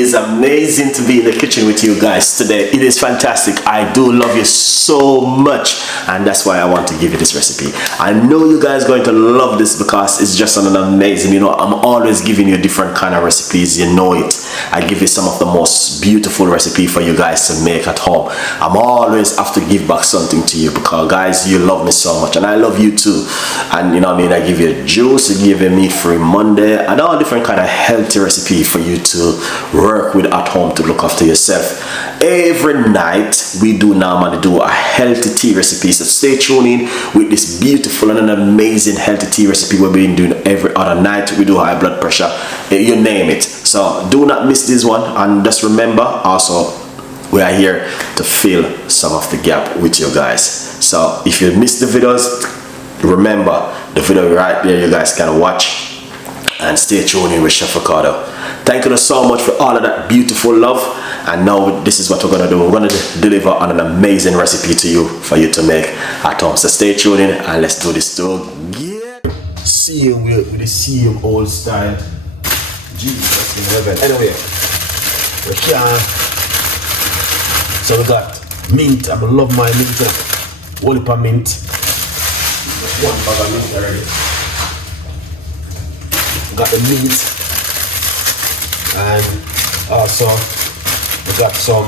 It's amazing to be in the kitchen with you guys today. It is fantastic. I do love you so much, and that's why I want to give you this recipe. I know you guys are going to love this because it's just an amazing, you know, I'm always giving you different kind of recipes, you know it. I give you some of the most beautiful recipe for you guys to make at home. I'm always have to give back something to you because guys, you love me so much and I love you too. And you know what I mean, I give you juice, I give you meat-free Monday and all different kind of healthy recipe for you to work with at home to look after yourself. Every night we do normally do a healthy tea recipe, so stay tuned in with this beautiful and an amazing healthy tea recipe we've been doing every other night. We do high blood pressure, you name it. So do not miss this one, and just remember also we are here to fill some of the gap with you guys. So if you missed the videos, remember the video right there, you guys can watch. And stay tuned in with Chef Ricardo. Thank you so much for all of that beautiful love. And now this is what we're gonna do. We're gonna deliver on an amazing recipe to you for you to make at home. So stay tuned in and let's do this together. Same with the same old style. Jesus in heaven. Anyway, we can. So we got mint. I love my mint. One heap of mint. One bag of mint already. Got the meat, and also we got some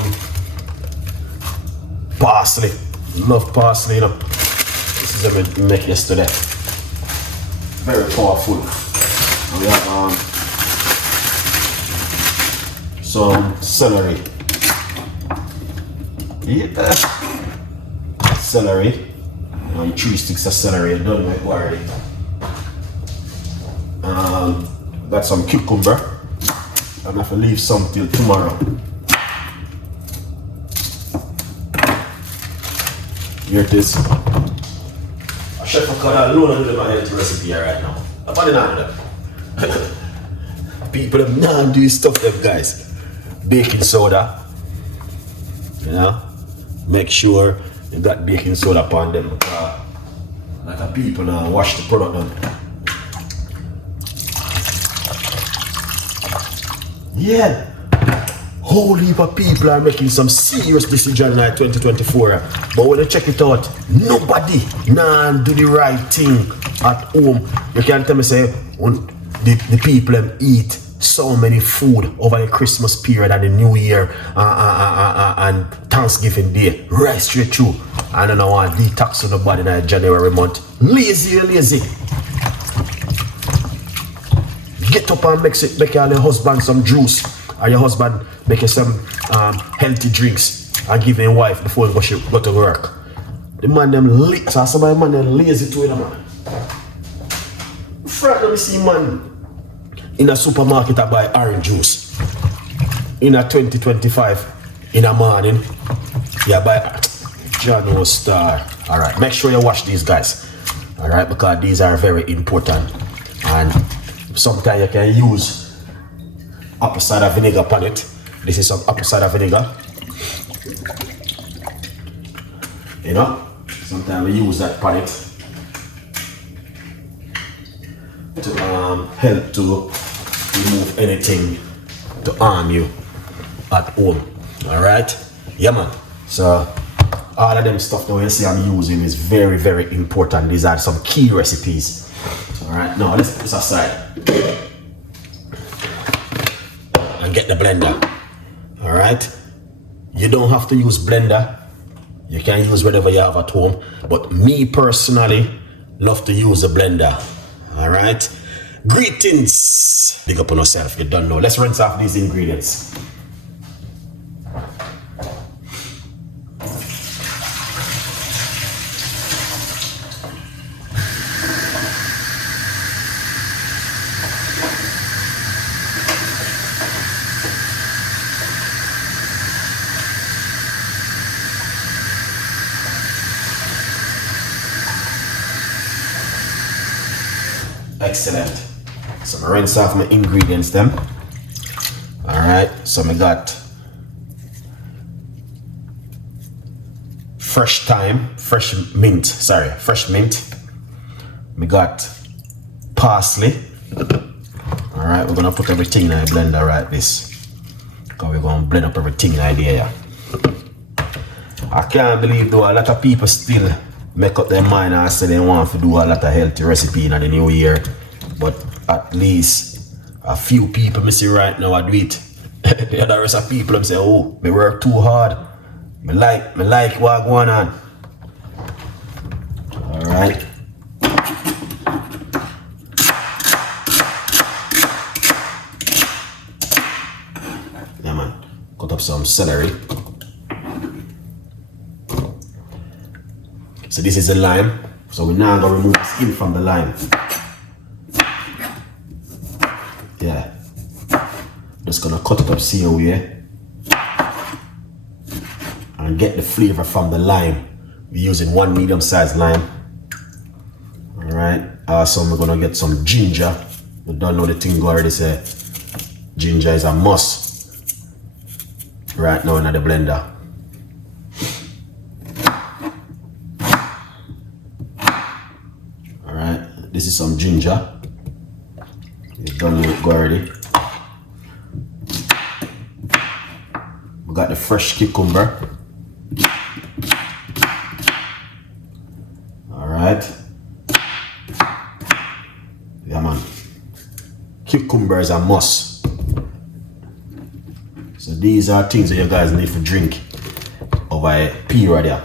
parsley. Love parsley, you know. This is what we make yesterday. Very powerful. And we have some celery. Yeah, celery. 3 sticks of celery. Done with already. Got some cucumber. I'm going to leave some till tomorrow. Here it is. Chef Ricardo alone do my healthy recipe here right now. Nobody know them. People them not do stuff them guys. Baking soda. You know? Make sure you got baking soda upon them because like a people now wash the product down. Yeah, whole heap of people are making some serious decisions in 2024. But when you check it out, nobody do the right thing at home. You can't tell me say when the people eat so many food over the Christmas period and the New Year and Thanksgiving Day, right straight through. And then I want detox on the body in January month. Lazy. Get up and make your husband some juice, or your husband make you some healthy drinks and give your wife before you go to work. The man them late, so some man them lazy too, man. Friday me see man in a supermarket to buy orange juice in a 2025 in the morning. Yeah, buy John Star. All right, make sure you wash these guys. All right, because these are very important. And sometimes you can use apple cider vinegar upon it. This is some apple cider vinegar. You know, sometimes we use that upon it to help to remove anything to harm you at home. Alright? Yeah man. So all of them stuff that you see I'm using is very, very important. These are some key recipes. Alright, now let's put this aside and get the blender. Alright, you don't have to use blender, you can use whatever you have at home, but me personally love to use a blender. Alright, greetings, big up on yourself, you don't know. Let's rinse off these ingredients. Excellent. So I rinse off my ingredients then. Alright, so I got fresh mint. We got parsley. Alright, we're gonna put everything in a blender right this. because we're going to blend up everything in idea. I can't believe though a lot of people still make up their mind and say they want to do a lot of healthy recipe in the new year. But at least a few people me see right now I do it. The other rest of people them say, oh, me work too hard. Me like what going on. Alright. Yeah man. Cut up some celery. So this is the lime. So we're now gonna remove the skin from the lime. Yeah. Just gonna cut it up see here. And get the flavor from the lime. We're using 1 medium-sized lime. Alright. Also we're gonna get some ginger. We don't know the thing already say ginger is a must right now in the blender. This is some ginger. We've done with it already. We got the fresh cucumber. Alright. Yeah man. Cucumber is a must. So these are things that you guys need to drink over a period here.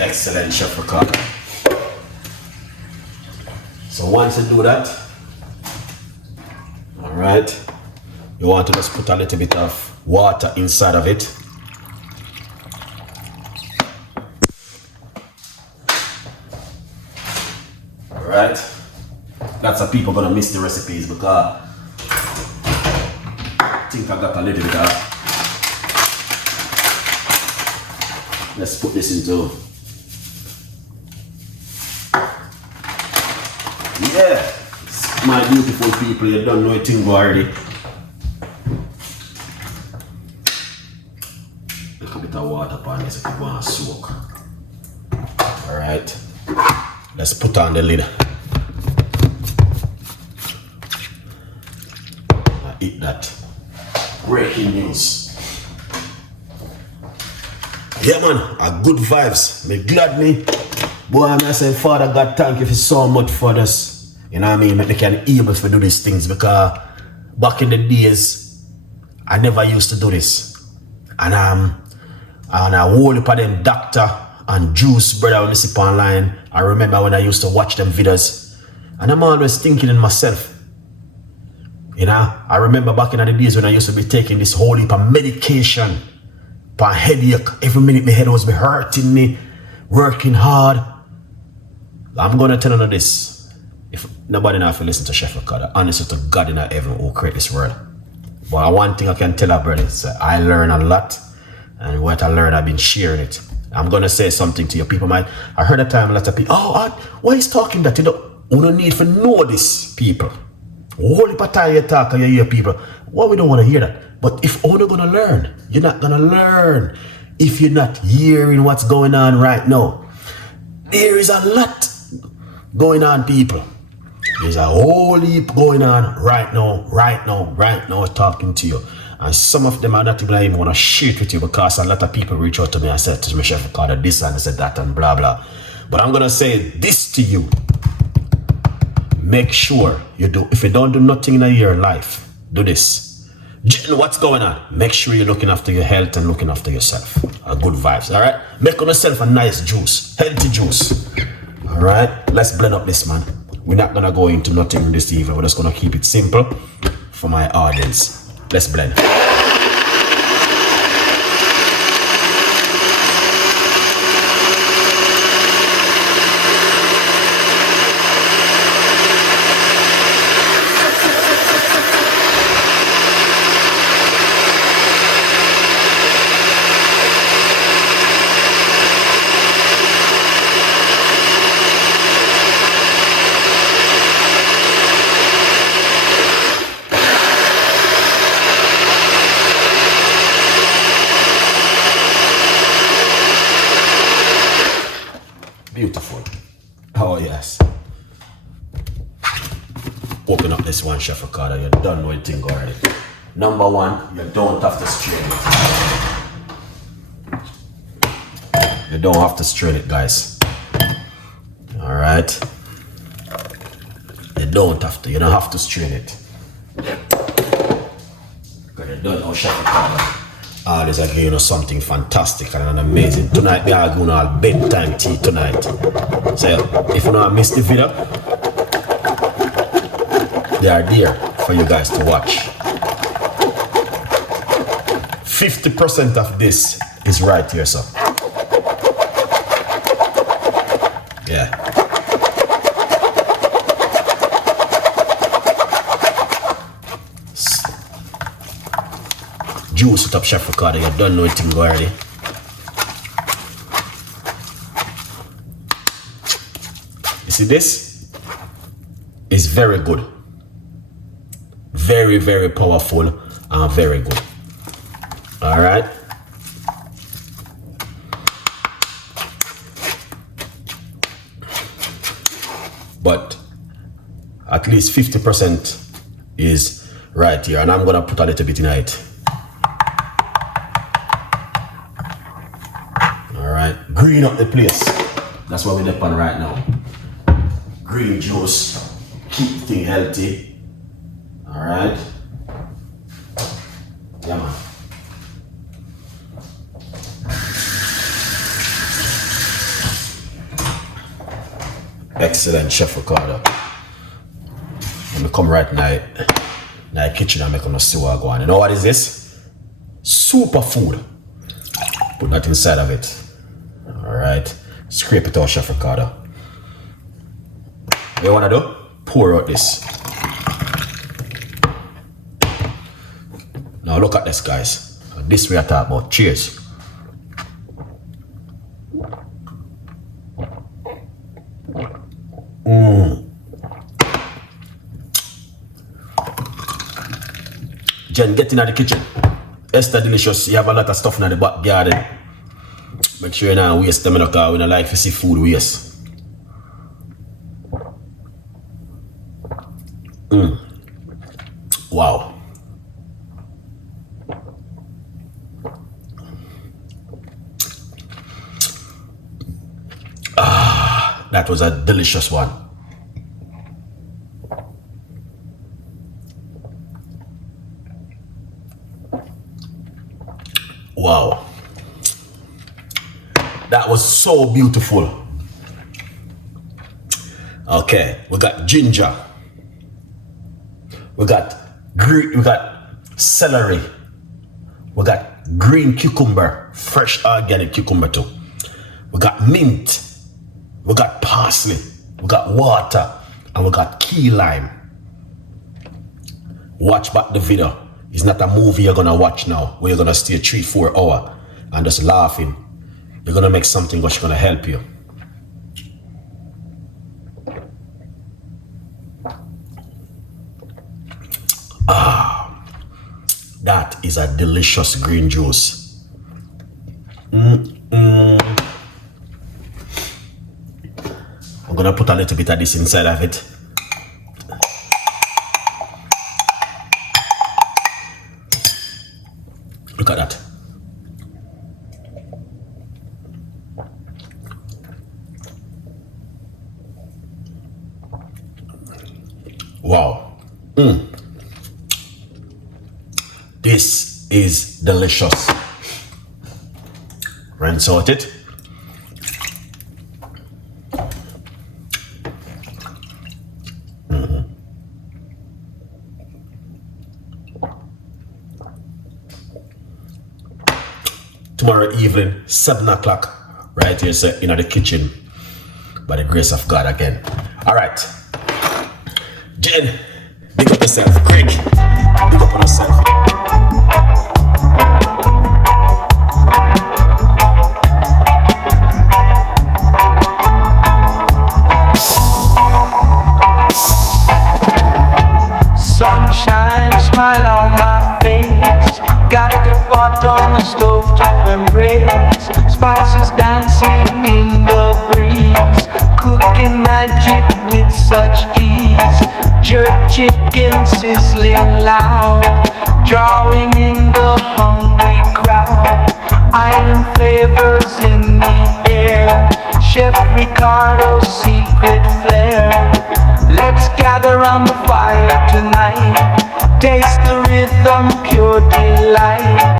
Excellent, Chef Ricardo. So once you do that, all right, you want to just put a little bit of water inside of it. All right, that's how people gonna miss the recipes because I think I got a little bit of. Let's put this into. Yeah, my beautiful people, you don't know a thing already. A little bit of water upon this if you want to soak. Alright, let's put on the lid. Now eat that. Breaking news. Yeah man, a good vibes. Me glad me. Boy, I say, Father God, thank you for so much for this. You know what I mean? They can able to do these things because back in the days, I never used to do this. And I whole heap of them doctor and juice brother when I see online. I remember when I used to watch them videos. And I'm always thinking in myself. You know, I remember back in the days when I used to be taking this whole heap of medication for headache. Every minute my head was hurting me, working hard. I'm gonna tell you this. If nobody now listen to Chef Ricardo, honestly to God in heaven who created this world. But one thing I can tell our brothers, I learn a lot, and what I learned, I've been sharing it. I'm gonna say something to you. People might, I heard a time a lot of people, why is talking that? You don't need to know this, people. Whole heap of time you talk and you hear people, well, we don't want to hear that. But if you're not gonna learn, you're not gonna learn if you're not hearing what's going on right now. There is a lot going on, people. There's a whole heap going on right now, talking to you. And some of them are not even want to share it with you because a lot of people reach out to me and said to me, Chef Ricardo, this and said that and blah, blah. But I'm going to say this to you. Make sure you do, if you don't do nothing in your life, do this. What's going on? Make sure you're looking after your health and looking after yourself. Good vibes, all right? Make on yourself a nice juice, healthy juice. All right, let's blend up this, man. We're not gonna go into nothing this evening. We're just gonna keep it simple for my audience. Let's blend. cooking up this one, Chef Ricardo. You don't know anything already. Number one, you don't have to strain it. You don't have to strain it, guys. Alright. You don't have to. You don't have to strain it. Because you don't know Chef Ricardo. Always again, you know, something fantastic and amazing. Tonight we are going to have bedtime tea tonight. So if you don't miss the video, they are there for you guys to watch. 50% of this is right here, so. Yeah. Juice it up, Chef Ricardo. You don't know anything already. You see, this is very good. Very, very powerful and very good. All right. But at least 50% is right here, and I'm gonna put a little bit in it. All right, green up the place. That's what we're on right now. Green juice, keep things healthy. All right. Yeah, man. Excellent, Chef Ricardo. Let me come right now in the kitchen and make them see what I go on. You know what is this? Superfood. Put that inside of it. Alright. Scrape it out, Chef Ricardo. What you wanna do? Pour out this. Now look at this, guys. This we are talking about. Cheers. Jen, get in the kitchen. Esther delicious. You have a lot of stuff in the back garden. Make sure you don't waste them, because we don't like to see food waste. Wow. That was a delicious one. Wow. That was so beautiful. Okay, we got ginger. We got celery. We got green cucumber, fresh organic cucumber too. We got mint. We got parsley, we got water, and we got key lime. Watch back the video. It's not a movie you're gonna watch now, where you're gonna stay 3-4 hours and just laughing. You're gonna make something which is gonna help you. That is a delicious green juice. I'm gonna put a little bit of this inside of it. Look at that. Wow. This is delicious. Rinse out it. Tomorrow evening, 7 o'clock, right here, so in the kitchen, by the grace of God again. All right, Jen, big up yourself. Craig, big up on yourself. Sunshine, smile on my face. Got the pot on the stove to embrace. Spices dancing in the breeze. Cooking magic with such ease. Jerk chicken sizzling loud, drawing in the hungry crowd. Iron flavors in the air, Chef Ricardo's secret flair. Let's gather round the fire tonight, taste the rhythm, pure delight.